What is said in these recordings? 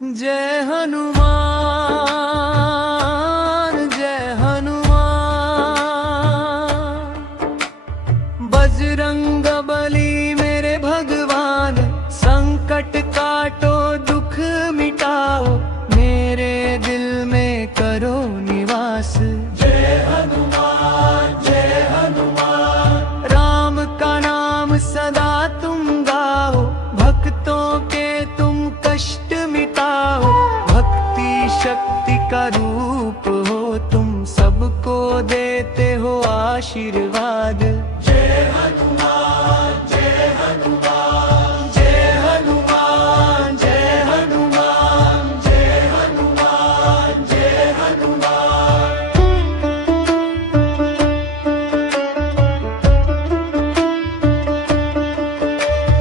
जय हनुमान जय हनुमान। बजरंग बली मेरे भगवान, संकट काटो दुख मिटाओ, मेरे दिल में करो निवास। जय हनुमान राम का नाम सदा तुम गाओ, भक्तों के तुम कष्ट मिटाओ। भक्ति शक्ति का रूप हो तुम, सबको देते हो आशीर्वाद। जय हनुमान जय हनुमान जय हनुमान जय हनुमान जय हनुमान जय हनुमान।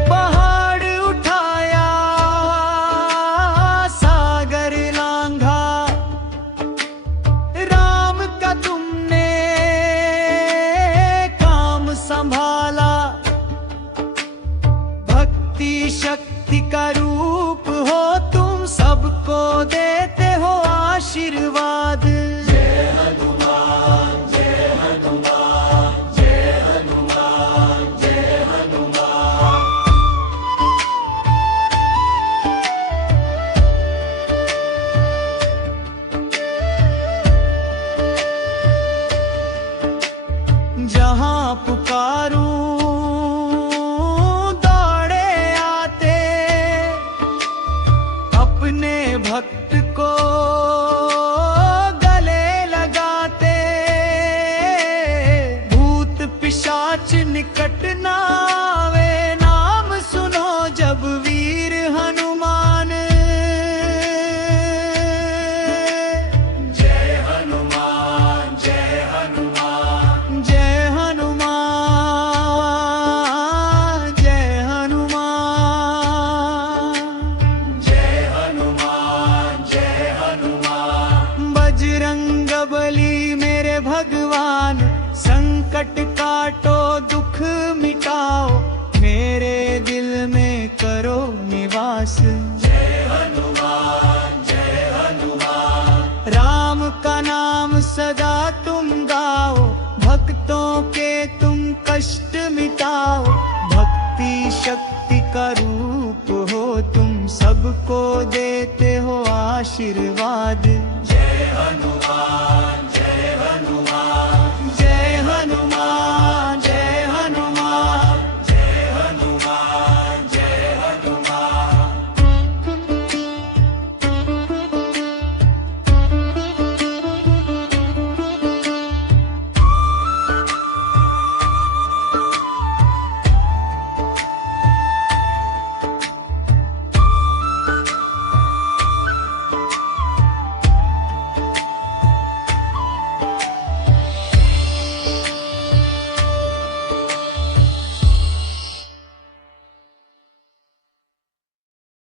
पहाड़ उठाया सागर लांघा, राम का तुमने काम संभाला। भक्ति शक्ति का रूप हो तुम, सबको देते हो आशीर्वाद। जय हनुमान जय हनुमान जय हनुमान जय हनुमान। जहाँ पुकारूं दौड़े आते, अपने भक्त को गले लगाते। भूत पिशाच निकट न आवे, नाम सुनो जब वीर हनुमान। जय हनुमान जय हनुमान जय हनुमान जय हनुमान जय हनुमान जय हनुमान। बजरंग बली मेरे भगवान, संकट काटो दुख मिटाओ, मेरे दिल में करो निवास। जय हनुमान जय हनुमान राम का नाम सदा तुम गाओ, भक्तों के तुम कष्ट मिटाओ। भक्ति शक्ति का रूप हो तुम, सबको देते हो आशीर्वाद। जय हनुमान जय हनुमान